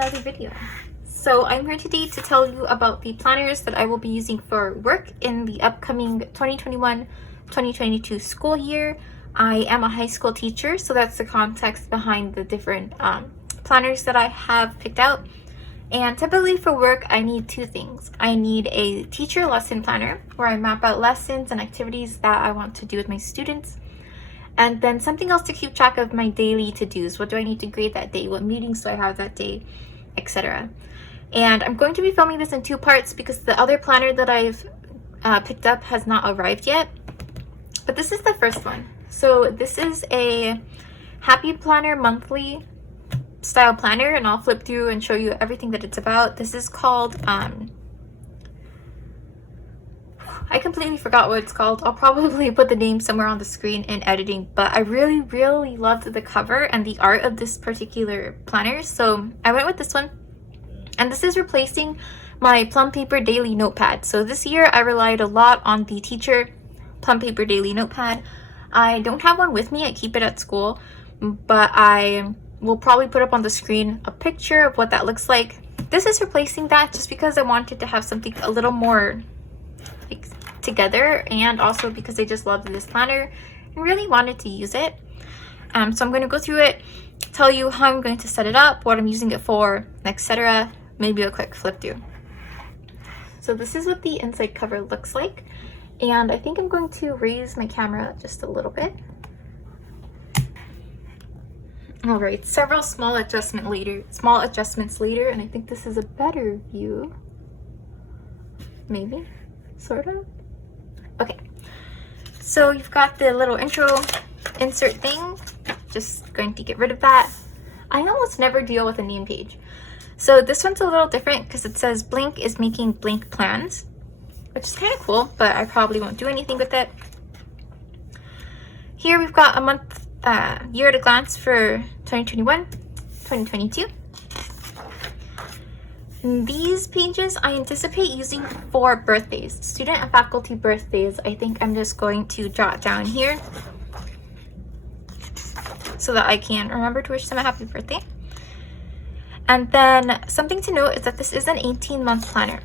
another video. So I'm here today to tell you about the planners that I will be using for work in the upcoming 2021-2022 school year. I am a high school teacher, so that's the context behind the different planners that I have picked out. And typically for work, I need two things. I need a teacher lesson planner where I map out lessons and activities that I want to do with my students. And then something else to keep track of my daily to-dos. What do I need to grade that day? What meetings do I have that day? Etc. And I'm going to be filming this in two parts because the other planner that I've picked up has not arrived yet. But this is the first one. So this is a Happy Planner monthly style planner, and I'll flip through and show you everything that it's about. This is called I completely forgot what it's called. I'll probably put the name somewhere on the screen in editing, but I really loved the cover and the art of this particular planner, so I went with this one. And this is replacing my plum paper daily notepad. So this year I relied a lot on the teacher plum paper daily notepad. I don't have one with me, I keep it at school, but I will probably put up on the screen a picture of what that looks like. This is replacing that just because I wanted to have something a little more like together, and also because I just loved this planner and really wanted to use it. So I'm going to go through it, tell you how I'm going to set it up, what I'm using it for, etc. Maybe a quick flip through. So this is what the inside cover looks like, and I think I'm going to raise my camera just a little bit. All right, several small adjustments later, and I think this is a better view. Maybe, sort of. Okay, so you've got the little intro insert thing. Just going to get rid of that. I almost never deal with a name page. So this one's a little different because it says blank is making blank plans, which is kind of cool, but I probably won't do anything with it. Here we've got a month, year at a glance for 2021-2022. These pages I anticipate using for birthdays, student and faculty birthdays. I think I'm just going to jot down here so that I can remember to wish them a happy birthday. And then something to note is that this is an 18-month planner,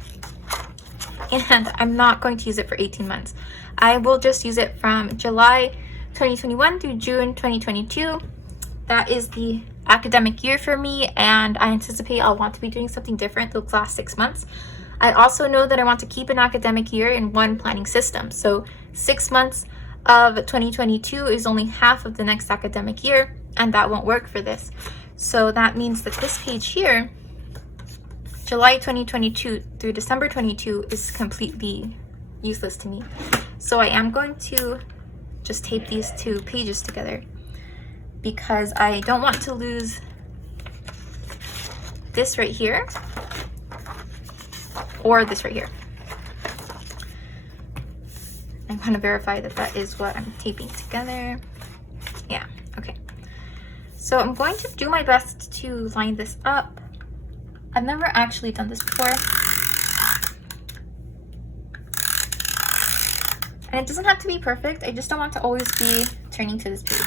and I'm not going to use it for 18 months. I will just use it from July 2021 through June 2022. That is the academic year for me, and I anticipate I'll want to be doing something different those last 6 months. I also know that I want to keep an academic year in one planning system. So 6 months of 2022 is only half of the next academic year, and that won't work for this. So that means that this page here, July 2022 through December 22, is completely useless to me. So I am going to just tape these two pages together because I don't want to lose this right here or this right here. I want to verify that that is what I'm taping together. Yeah, okay. So I'm going to do my best to line this up. I've never actually done this before. And it doesn't have to be perfect. I just don't want to always be turning to this page.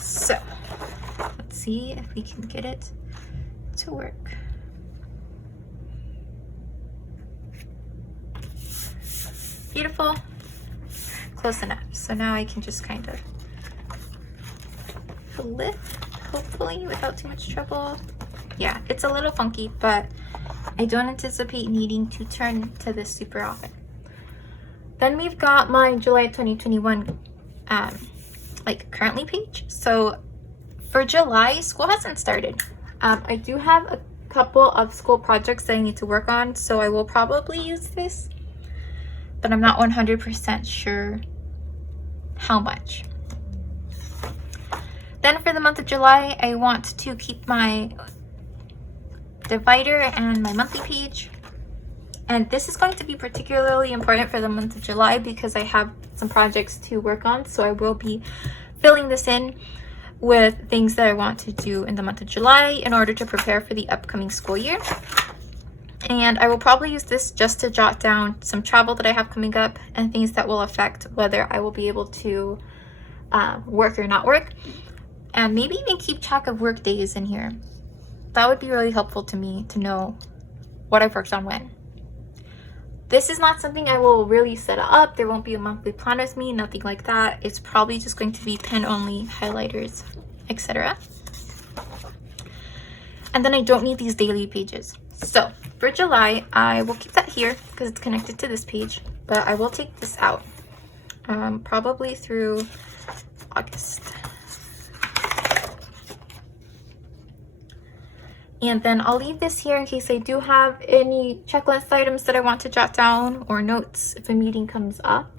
So let's see if we can get it to work. Beautiful. Close enough. So now I can just kind of flip, hopefully without too much trouble. Yeah, it's a little funky, but I don't anticipate needing to turn to this super often. Then we've got my July 2021 like currently page. So for July, school hasn't started. I do have a couple of school projects that I need to work on, so I will probably use this, but I'm not 100% sure how much. Then for the month of July, I want to keep my divider and my monthly page. And this is going to be particularly important for the month of July because I have some projects to work on. So I will be filling this in with things that I want to do in the month of July in order to prepare for the upcoming school year. And I will probably use this just to jot down some travel that I have coming up and things that will affect whether I will be able to work or not work, and maybe even keep track of work days in here. That would be really helpful to me to know what I've worked on when. This is not something I will really set up. There won't be a monthly plan with me, nothing like that. It's probably just going to be pen only, highlighters, etc. And then I don't need these daily pages. So for July, I will keep that here because it's connected to this page, but I will take this out probably through August. And then I'll leave this here in case I do have any checklist items that I want to jot down or notes if a meeting comes up.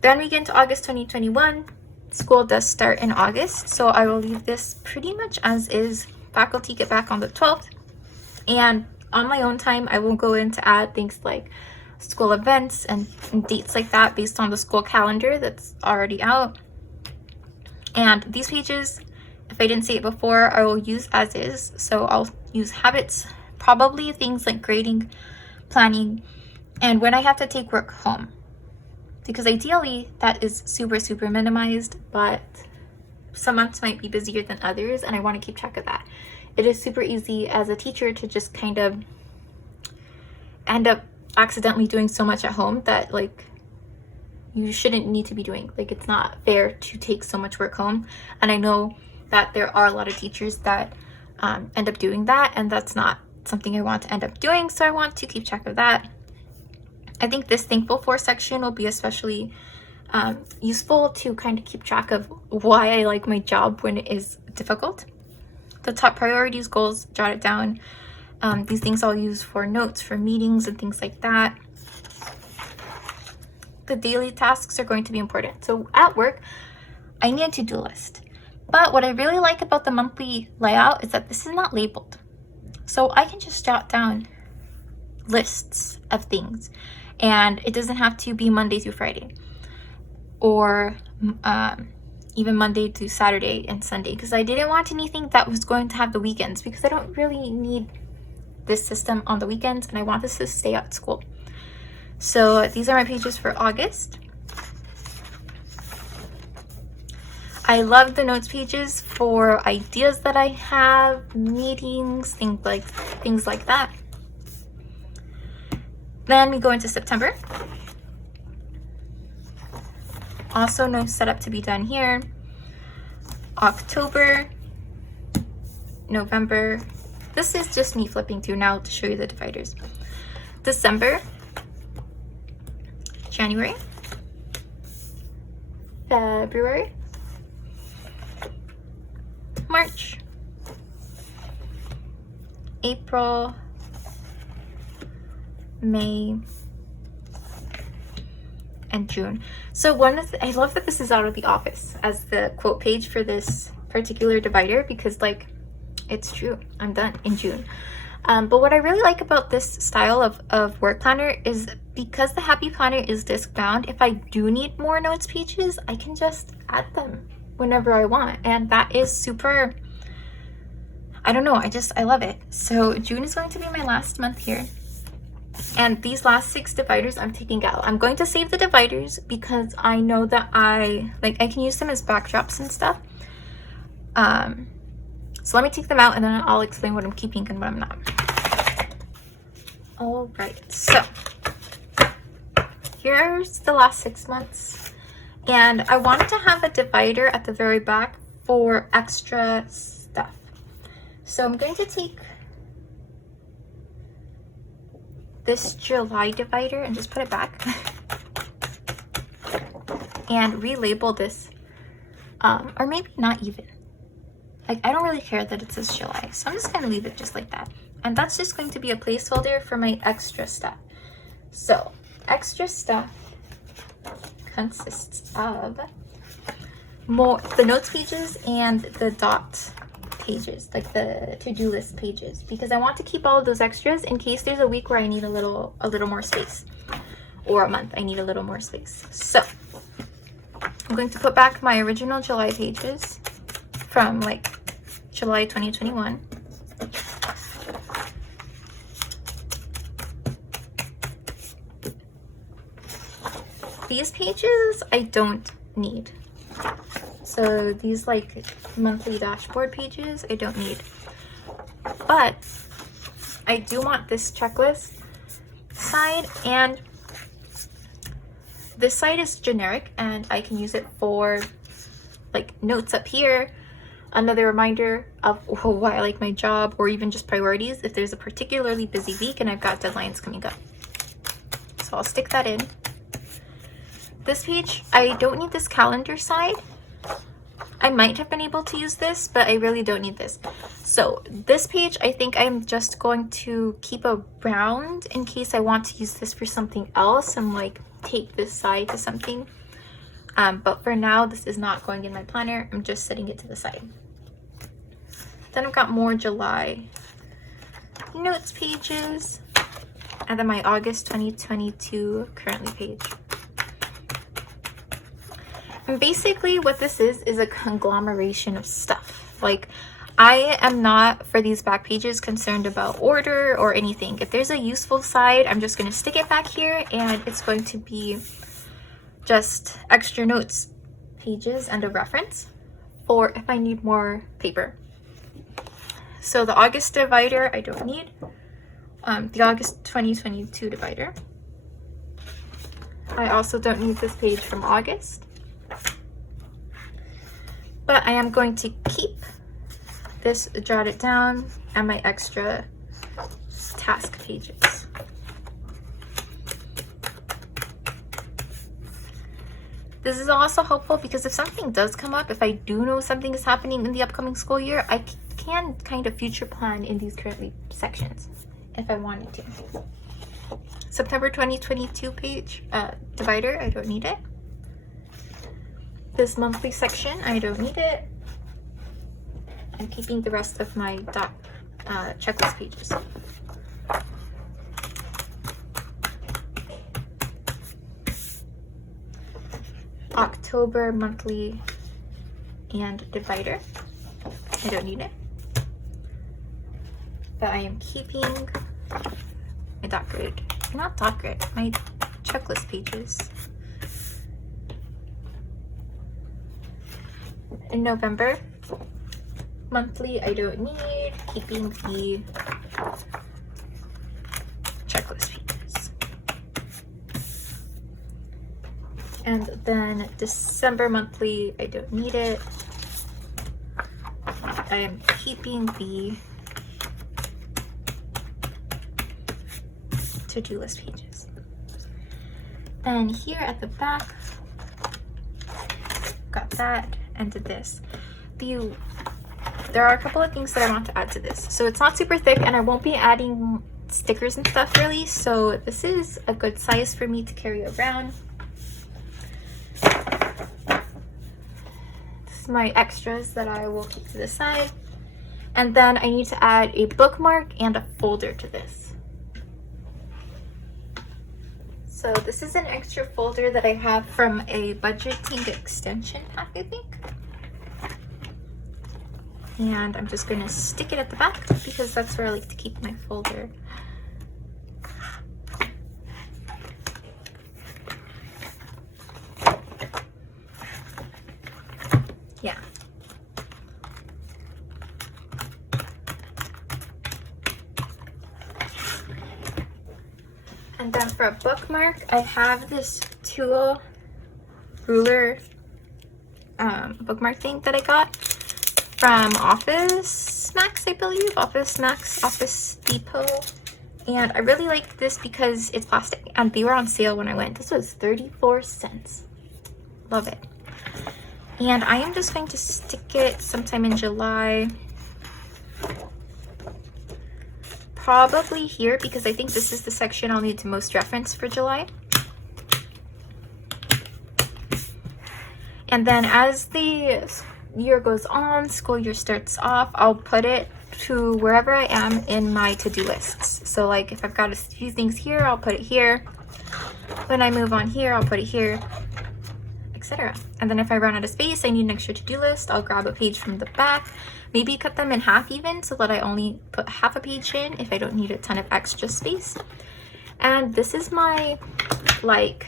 Then we get into August 2021. School does start in August, so I will leave this pretty much as is. Faculty get back on the 12th. And on my own time, I will go in to add things like school events and dates like that based on the school calendar that's already out. And these pages, if I didn't say it before, I will use as is. So I'll use habits, probably things like grading, planning, and when I have to take work home. Because ideally that is super minimized, but some months might be busier than others and I want to keep track of that. It is super easy as a teacher to just kind of end up accidentally doing so much at home that like you shouldn't need to be doing. Like, it's not fair to take so much work home, and I know that there are a lot of teachers that end up doing that, and that's not something I want to end up doing, so I want to keep track of that. I think this thankful for section will be especially useful to kind of keep track of why I like my job when it is difficult. The top priorities, goals, jot it down. These things I'll use for notes, for meetings and things like that. The daily tasks are going to be important. So at work, I need a to-do list. But what I really like about the monthly layout is that this is not labeled. So I can just jot down lists of things. And it doesn't have to be Monday through Friday. Or even Monday through Saturday and Sunday. Because I didn't want anything that was going to have the weekends. Because I don't really need this system on the weekends. And I want this to stay at school. So these are my pages for August. I love the notes pages for ideas that I have, meetings, things like that. Then we go into September. Also no setup to be done here. October, November. This is just me flipping through now to show you the dividers. December, January, February, March, April, May, and June. So I love that this is out of the office as the quote page for this particular divider, because like it's true, I'm done in June. But what I really like about this style of work planner is because the Happy Planner is disc bound, if I do need more notes pages, I can just add them whenever I want. And that is super, I don't know, I love it. So June is going to be my last month here. And these last 6 dividers I'm taking out. I'm going to save the dividers because I know that I can use them as backdrops and stuff. So let me take them out and then I'll explain what I'm keeping and what I'm not. All right, so here's the last 6 months. And I wanted to have a divider at the very back for extra stuff. So I'm going to take this July divider and just put it back and relabel this, or maybe not even. Like, I don't really care that it says July, so I'm just going to leave it just like that. And that's just going to be a placeholder for my extra stuff. So, extra stuff consists of the notes pages and the dot pages, like the to-do list pages, because I want to keep all of those extras in case there's a week where I need a little more space, or a month I need a little more space. So, I'm going to put back my original July pages from like July 2021. These pages I don't need. So these like monthly dashboard pages I don't need. But I do want this checklist side, and this side is generic and I can use it for like notes up here, another reminder of why I like my job, or even just priorities if there's a particularly busy week and I've got deadlines coming up. So I'll stick that in. This page, I don't need this calendar side. I might have been able to use this, but I really don't need this. So this page, I think I'm just going to keep around in case I want to use this for something else and like take this side to something. But for now, this is not going in my planner. I'm just setting it to the side. Then I've got more July notes pages, and then my August 2022 currently page. And basically what this is a conglomeration of stuff. Like, I am not, for these back pages, concerned about order or anything. If there's a useful side, I'm just going to stick it back here, and it's going to be just extra notes pages and a reference for if I need more paper. So the August divider I don't need. The August 2022 divider. I also don't need this page from August. But I am going to keep this jotted down and my extra task pages. This is also helpful because if something does come up, if I do know something is happening in the upcoming school year, I can kind of future plan in these currently sections if I wanted to. September 2022 page divider, I don't need it. This monthly section, I don't need it. I'm keeping the rest of my checklist pages. October monthly and divider, I don't need it. But I am keeping my not dot grid, my checklist pages. In November, monthly, I don't need, keeping the checklist pages. And then December monthly, I don't need it. I am keeping the to-do list pages. Then here at the back, got that. And did this. There are a couple of things that I want to add to this. So it's not super thick and I won't be adding stickers and stuff really. So this is a good size for me to carry around. This is my extras that I will keep to the side. And then I need to add a bookmark and a folder to this. So this is an extra folder that I have from a budgeting extension pack, I think. And I'm just going to stick it at the back because that's where I like to keep my folder. Yeah. And then for a bookmark, I have this tool ruler bookmark thing that I got from Office Max, I believe. Office Max, Office Depot. And I really like this because it's plastic and they were on sale when I went. This was 34 cents. Love it. And I am just going to stick it sometime in July. Probably here because I think this is the section I'll need to most reference for July. And then as the year goes on, school year starts off, I'll put it to wherever I am in my to-do lists. So like if I've got a few things here, I'll put it here. When I move on here, I'll put it here, etc. And then if I run out of space, I need an extra to-do list, I'll grab a page from the back, maybe cut them in half even so that I only put half a page in if I don't need a ton of extra space. And this is my like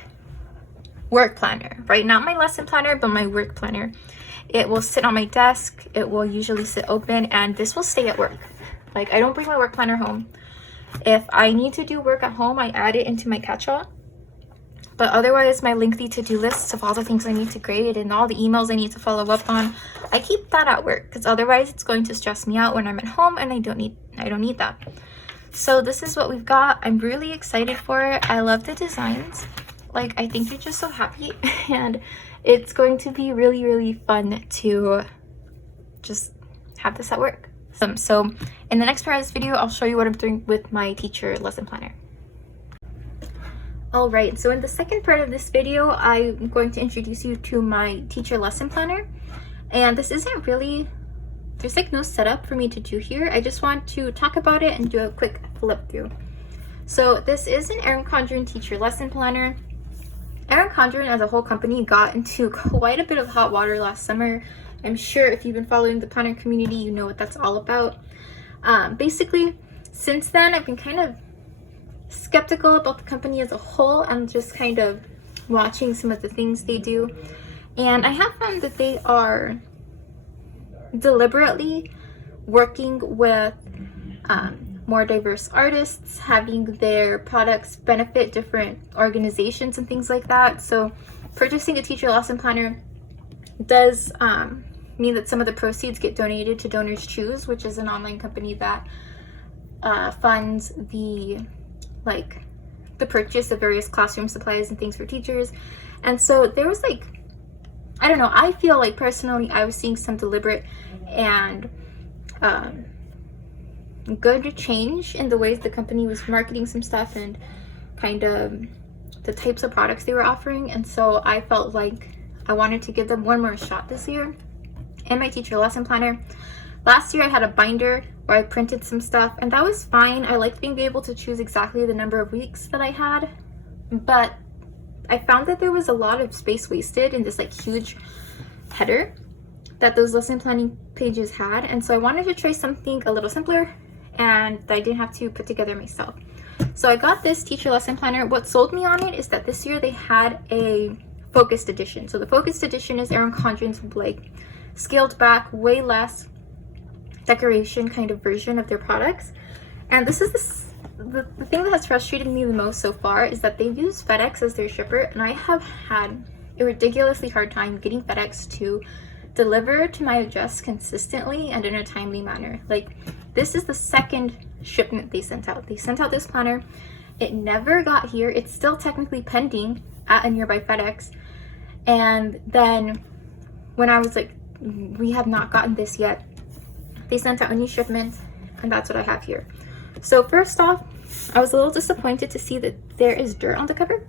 work planner, right? Not my lesson planner, but my work planner. It will sit on my desk. It will usually sit open, and this will stay at work. Like, I don't bring my work planner home. If I need to do work at home, I add it into my catch-all. But otherwise, my lengthy to-do lists of all the things I need to grade and all the emails I need to follow up on, I keep that at work, because otherwise it's going to stress me out when I'm at home, and I don't need that. So this is what we've got. I'm really excited for it. I love the designs. Like, I think they're just so happy, and it's going to be really, really fun to just have this at work. So in the next part of this video, I'll show you what I'm doing with my teacher lesson planner. Alright, so in the second part of this video, I'm going to introduce you to my teacher lesson planner. And this isn't really, there's like no setup for me to do here. I just want to talk about it and do a quick flip through. So this is an Erin Condren teacher lesson planner. Erin Condren as a whole company got into quite a bit of hot water last summer. I'm sure if you've been following the planner community, you know what that's all about. Basically, since then, I've been kind of skeptical about the company as a whole and just kind of watching some of the things they do. And I have found that they are deliberately working with more diverse artists, having their products benefit different organizations and things like that. So purchasing a teacher lesson planner does mean that some of the proceeds get donated to Donors Choose, which is an online company that funds the purchase of various classroom supplies and things for teachers. And so there was like, I don't know, I feel like personally I was seeing some deliberate and good change in the ways the company was marketing some stuff and kind of the types of products they were offering. And so I felt like I wanted to give them one more shot this year in my teacher lesson planner. Last year I had a binder where I printed some stuff, and that was fine. I liked being able to choose exactly the number of weeks that I had, but I found that there was a lot of space wasted in this like huge header that those lesson planning pages had, and so I wanted to try something a little simpler and that I didn't have to put together myself. So I got this teacher lesson planner. What sold me on it is that this year they had a focused edition. So the focused edition is Erin Condren's like scaled back, way less decoration kind of version of their products. And this is the thing that has frustrated me the most so far is that they've used FedEx as their shipper, and I have had a ridiculously hard time getting FedEx to deliver to my address consistently and in a timely manner. Like, this is the second shipment they sent out. They sent out this planner. It never got here. It's still technically pending at a nearby FedEx. And then when I was like, we have not gotten this yet, they sent out a new shipment, and that's what I have here. So first off, I was a little disappointed to see that there is dirt on the cover.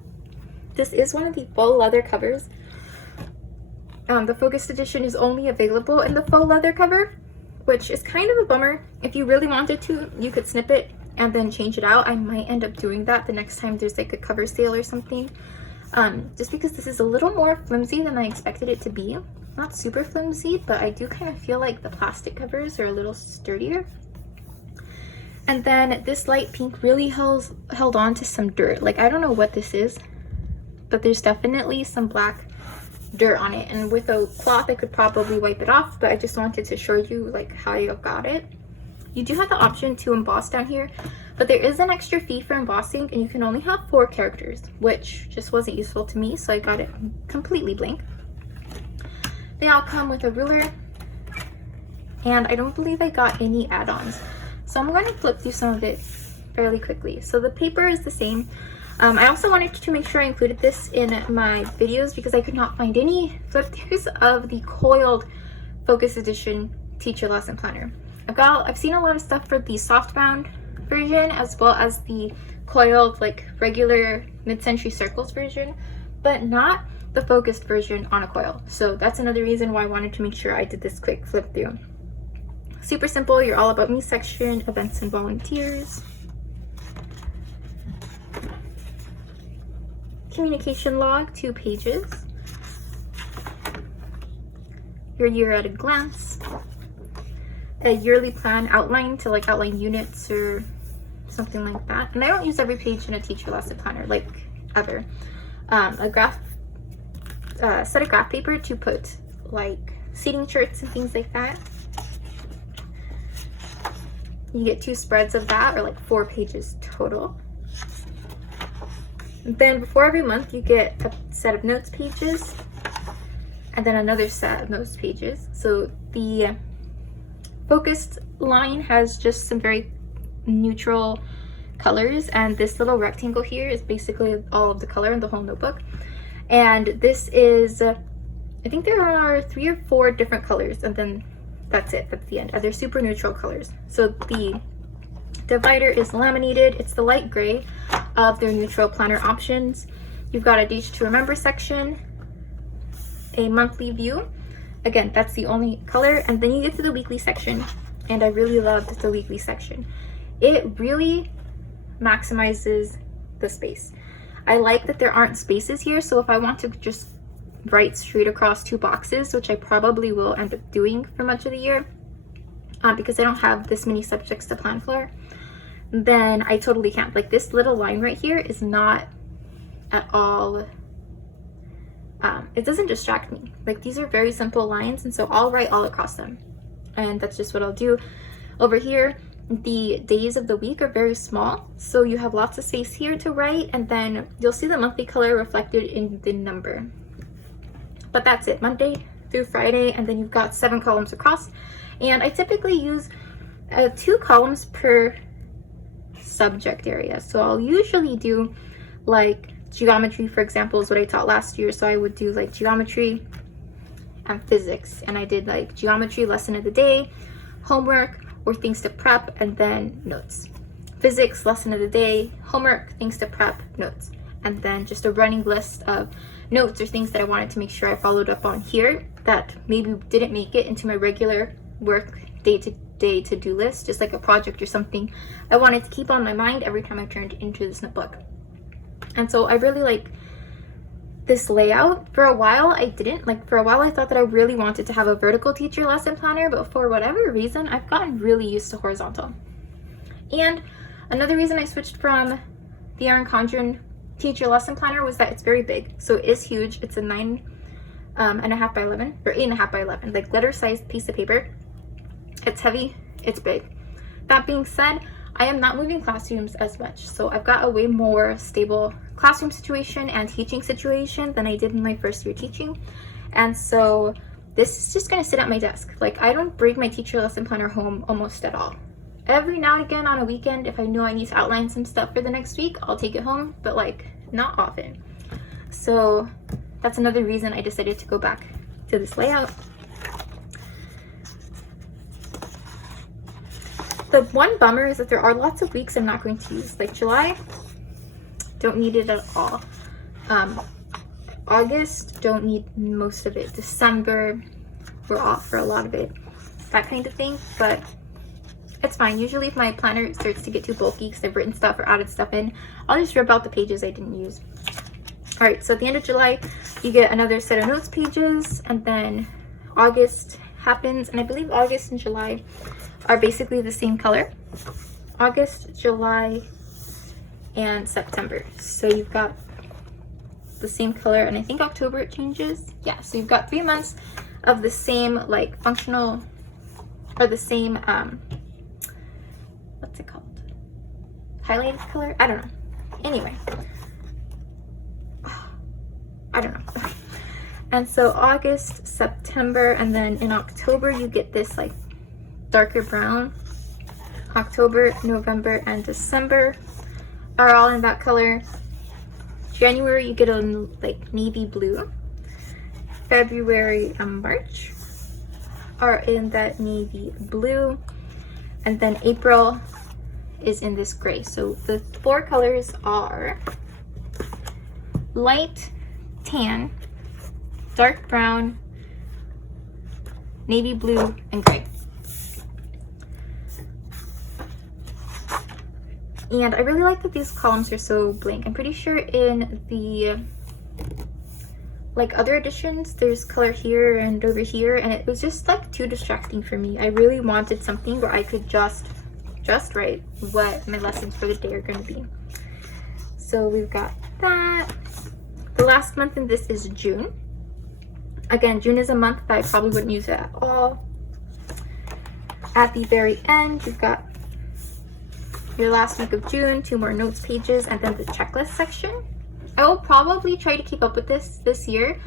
This is one of the faux leather covers. The focused edition is only available in the faux leather cover, which is kind of a bummer. If you really wanted to, you could snip it and then change it out. I might end up doing that the next time there's like a cover sale or something. Just because this is a little more flimsy than I expected it to be. Not super flimsy, but I do kind of feel like the plastic covers are a little sturdier. And then this light pink really held on to some dirt. Like, I don't know what this is, but there's definitely some black dirt on it. And with a cloth, I could probably wipe it off, but I just wanted to show you like how I got it. You do have the option to emboss down here, but there is an extra fee for embossing, and you can only have 4 characters, which just wasn't useful to me, so I got it completely blank. They all come with a ruler, and I don't believe I got any add-ons. So I'm going to flip through some of it fairly quickly. So the paper is the same. I also wanted to make sure I included this in my videos because I could not find any flip-throughs of the coiled Focus Edition teacher lesson planner. I've seen a lot of stuff for the soft-bound version as well as the coiled like regular mid-century circles version, but not the focused version on a coil. So that's another reason why I wanted to make sure I did this quick flip through. Super simple. Your all about me section, events and volunteers, communication log, 2 pages, your year at a glance, a yearly plan outline to like outline units or something like that. And I don't use every page in a teacher lesson planner, like ever. A graph set of graph paper to put like seating charts and things like that. You get 2 spreads of that, or like 4 pages total. Then before every month you get a set of notes pages and then another set of notes pages. So the focused line has just some very neutral colors, and this little rectangle here is basically all of the color in the whole notebook. And this is, I think there are 3 or 4 different colors, and then that's it, that's the end. They're super neutral colors. So the divider is laminated. It's the light gray of their neutral planner options. You've got a dates to remember section, a monthly view. Again, that's the only color. And then you get to the weekly section, and I really loved the weekly section. It really maximizes the space. I like that there aren't spaces here, so if I want to just write straight across 2 boxes, which I probably will end up doing for much of the year, because I don't have this many subjects to plan for, then I totally can't. Like, this little line right here is not at all, it doesn't distract me. Like, these are very simple lines, and so I'll write all across them, and that's just what I'll do. Over here, the days of the week are very small, so you have lots of space here to write, and then you'll see the monthly color reflected in the number. But that's it, Monday through Friday, and then you've got 7 columns across. And I typically use 2 columns per subject area. So I'll usually do like geometry, for example, is what I taught last year. So I would do like geometry and physics, and I did like geometry lesson of the day, homework or things to prep, and then notes. Physics lesson of the day, homework, things to prep, notes, and then just a running list of notes or things that I wanted to make sure I followed up on here that maybe didn't make it into my regular work day-to-day to-do list, just like a project or something I wanted to keep on my mind every time I turned into this notebook. And so I really like this layout. For a while I didn't. Like, for a while I thought that I really wanted to have a vertical teacher lesson planner, but for whatever reason I've gotten really used to horizontal. And another reason I switched from the Erin Condren teacher lesson planner was that it's very big. So it is huge. It's a 9.5 by 11 or 8.5 by 11, like letter sized piece of paper. It's heavy, it's big. That being said, I am not moving classrooms as much, so I've got a way more stable classroom situation and teaching situation than I did in my first year teaching. And so this is just going to sit at my desk. Like, I don't bring my teacher lesson planner home almost at all. Every now and again on a weekend, if I know I need to outline some stuff for the next week, I'll take it home, but like not often. So that's another reason I decided to go back to this layout. The one bummer is that there are lots of weeks I'm not going to use. Like July, don't need it at all. August, don't need most of it. December, we're off for a lot of it. That kind of thing, but it's fine. Usually if my planner starts to get too bulky because I've written stuff or added stuff in, I'll just rip out the pages I didn't use. All right, so at the end of July, you get another set of notes pages, and then August happens, and I believe August and July are basically the same color. August, July, and September. So you've got the same color, and I think October it changes. Yeah, so you've got 3 months of the same like functional, or the same what's it called, highlighted color, I don't know. Anyway, I don't know. And so August, September, and then in October you get this like darker brown. October, November, and December are all in that color. January you get a like navy blue. February and March are in that navy blue, and then April is in this gray. So the 4 colors are light tan, dark brown, navy blue, and gray. And I really like that these columns are so blank. I'm pretty sure in the like other editions there's color here and over here, and it was just like too distracting for me. I really wanted something where I could just write what my lessons for the day are going to be. So we've got that. The last month in this is June. Again, June is a month that I probably wouldn't use it at all. At the very end, you've got your last week of June, 2 more notes pages, and then the checklist section. I will probably try to keep up with this year.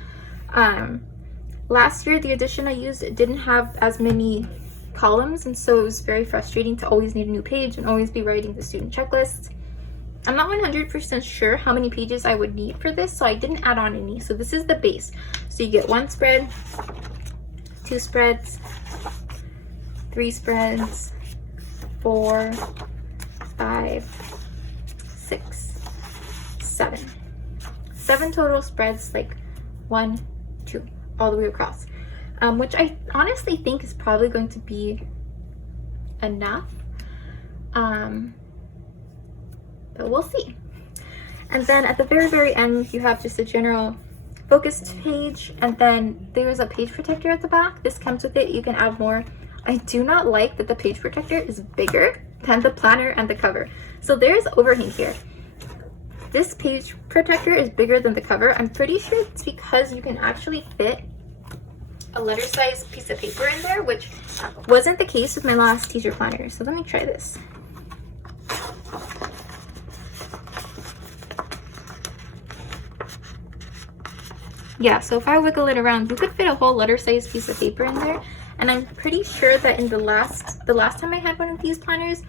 Last year, the edition I used didn't have as many columns, and so it was very frustrating to always need a new page and always be writing the student checklist. I'm not 100% sure how many pages I would need for this, so I didn't add on any. So this is the base. So you get 1 spread, 2 spreads, 3 spreads, 4, 5, 6, 7. 7 total spreads, like 1, 2, all the way across. Which I honestly think is probably going to be enough. But we'll see. And then at the very, very end, you have just a general focused page, and then there's a page protector at the back. This comes with it. You can add more. I do not like that the page protector is bigger than the planner and the cover. So there's overhang here. This page protector is bigger than the cover. I'm pretty sure it's because you can actually fit a letter size piece of paper in there, which wasn't the case with my last teacher planner. So let me try this. Yeah, so if I wiggle it around, you could fit a whole letter size piece of paper in there. And I'm pretty sure that in the last time I had one of these planners,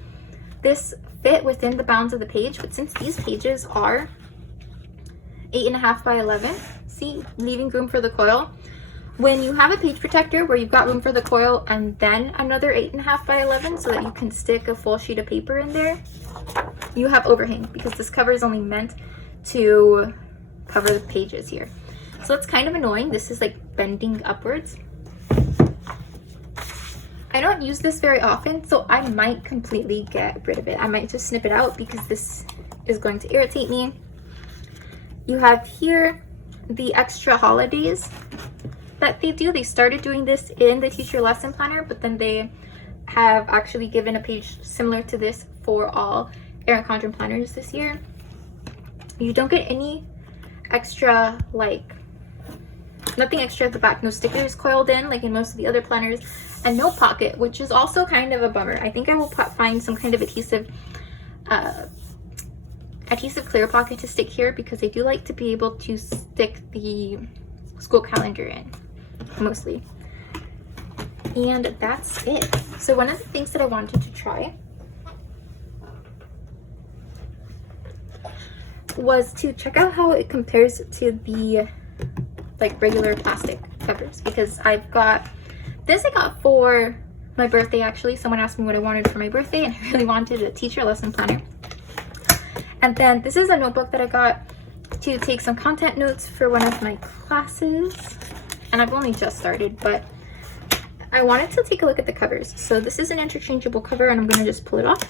this fit within the bounds of the page. But since these pages are 8.5 by 11, see, leaving room for the coil. When you have a page protector where you've got room for the coil and then another 8.5 by 11 so that you can stick a full sheet of paper in there, you have overhang because this cover is only meant to cover the pages here. So it's kind of annoying. This is like bending upwards. I don't use this very often, so I might completely get rid of it. I might just snip it out because this is going to irritate me. You have here the extra holidays that they do. They started doing this in the teacher lesson planner, but then they have actually given a page similar to this for all Erin Condren planners this year. You don't get any extra, like, nothing extra at the back. No stickers coiled in like in most of the other planners, and no pocket, which is also kind of a bummer. I think I will find some kind of adhesive clear pocket to stick here because I do like to be able to stick the school calendar in mostly. And that's it. So one of the things that I wanted to try was to check out how it compares to the like regular plastic covers, because I've got this. I got for my birthday actually. Someone asked me what I wanted for my birthday and I really wanted a teacher lesson planner. And then this is a notebook that I got to take some content notes for one of my classes, and I've only just started, but I wanted to take a look at the covers. So this is an interchangeable cover and I'm going to just pull it off.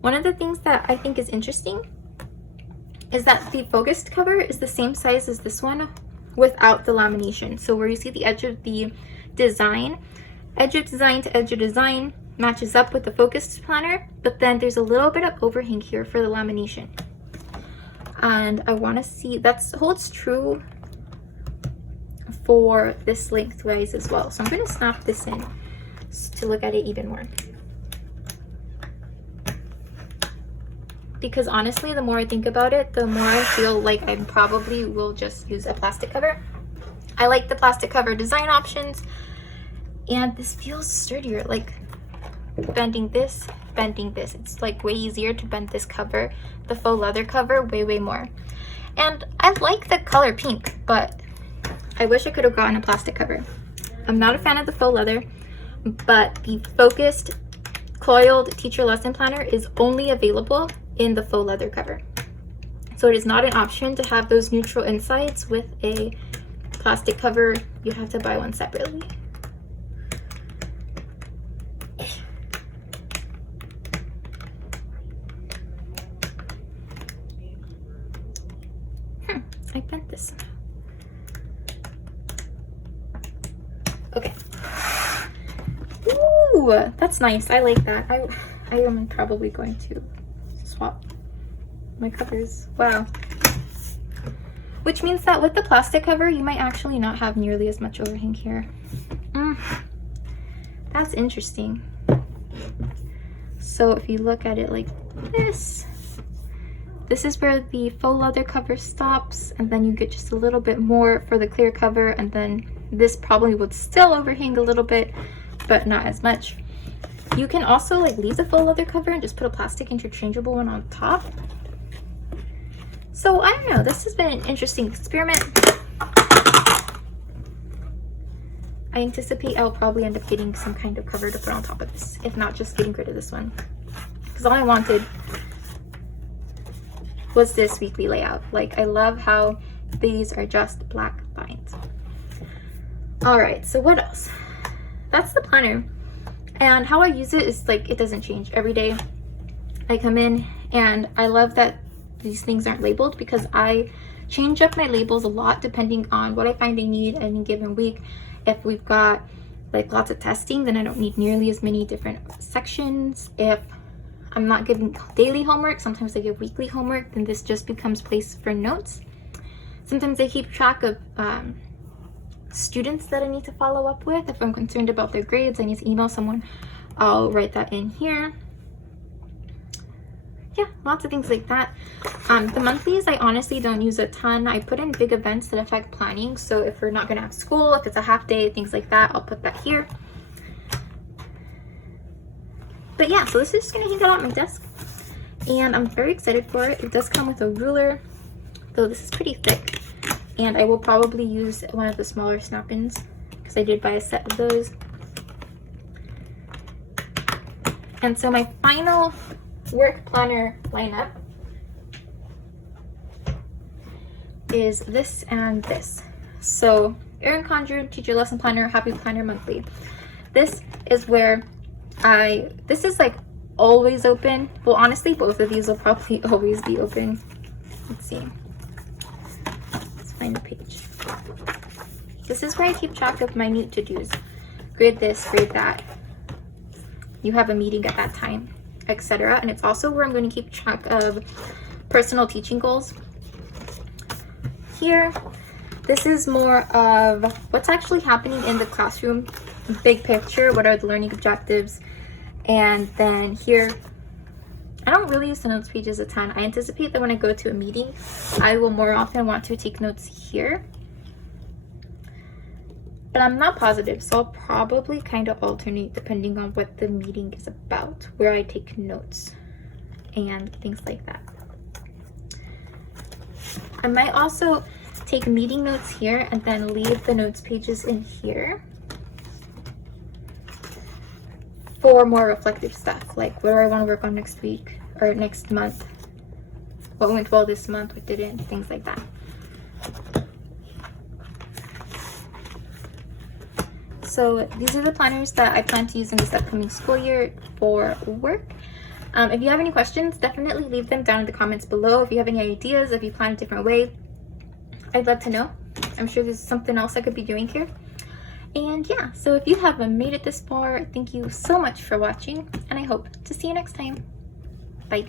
One of the things that I think is interesting is that the focused cover is the same size as this one without the lamination. So where you see the edge of the design, edge of design to edge of design matches up with the focused planner, but then there's a little bit of overhang here for the lamination. And I want to see that holds true for this lengthwise as well. So I'm going to snap this in to look at it even more. Because honestly, the more I think about it, the more I feel like I probably will just use a plastic cover. I like the plastic cover design options, and this feels sturdier. Like bending this, it's like way easier to bend this cover, the faux leather cover, way more. And I like the color pink, but I wish I could have gotten a plastic cover. I'm not a fan of the faux leather, but the focused coiled teacher lesson planner is only available in the faux leather cover. So it is not an option to have those neutral insides with a plastic cover. You have to buy one separately. I bent this. Okay. Ooh, that's nice. I like that. I am probably going to swap my covers. Wow. Which means that with the plastic cover, you might actually not have nearly as much overhang here. That's interesting. So if you look at it like this is where the faux leather cover stops, and then you get just a little bit more for the clear cover, and then this probably would still overhang a little bit, but not as much. You can also like leave the faux leather cover and just put a plastic interchangeable one on top. So I don't know, this has been an interesting experiment. I anticipate I'll probably end up getting some kind of cover to put on top of this, if not just getting rid of this one. Because all I wanted was this weekly layout. Like, I love how these are just black lines. All right, so what else? That's the planner. And how I use it is like, it doesn't change every day. I come in and I love that these things aren't labeled, because I change up my labels a lot depending on what I find I need any given week. If we've got like lots of testing, then I don't need nearly as many different sections. If I'm not giving daily homework, sometimes I give weekly homework, then this just becomes place for notes. Sometimes I keep track of students that I need to follow up with. If I'm concerned about their grades, I need to email someone, I'll write that in here. Yeah, lots of things like that. The monthlies, I honestly don't use a ton. I put in big events that affect planning. So if we're not gonna have school, if it's a half day, things like that, I'll put that here. But yeah, so this is just gonna hang out on my desk. And I'm very excited for it. It does come with a ruler, though this is pretty thick. And I will probably use one of the smaller snap-ins, because I did buy a set of those. And so my final work planner lineup is this and this. So Erin Condren Teacher Lesson Planner, Happy Planner Monthly. This is where this is like always open. Well, honestly, both of these will probably always be open. Let's see. Let's find the page. This is where I keep track of minute to-dos. Grade this, grade that. You have a meeting at that time, etc. And it's also where I'm going to keep track of personal teaching goals. Here, this is more of what's actually happening in the classroom, big picture, what are the learning objectives. And then here, I don't really use the notes pages a ton. I anticipate that when I go to a meeting, I will more often want to take notes here. But I'm not positive, so I'll probably kind of alternate depending on what the meeting is about, where I take notes and things like that. I might also take meeting notes here and then leave the notes pages in here for more reflective stuff, like what do I want to work on next week or next month, what went well this month, what didn't, things like that. So these are the planners that I plan to use in this upcoming school year for work. If you have any questions, definitely leave them down in the comments below. If you have any ideas, if you plan a different way, I'd love to know. I'm sure there's something else I could be doing here. And yeah, so if you have made it this far, thank you so much for watching, and I hope to see you next time. Bye.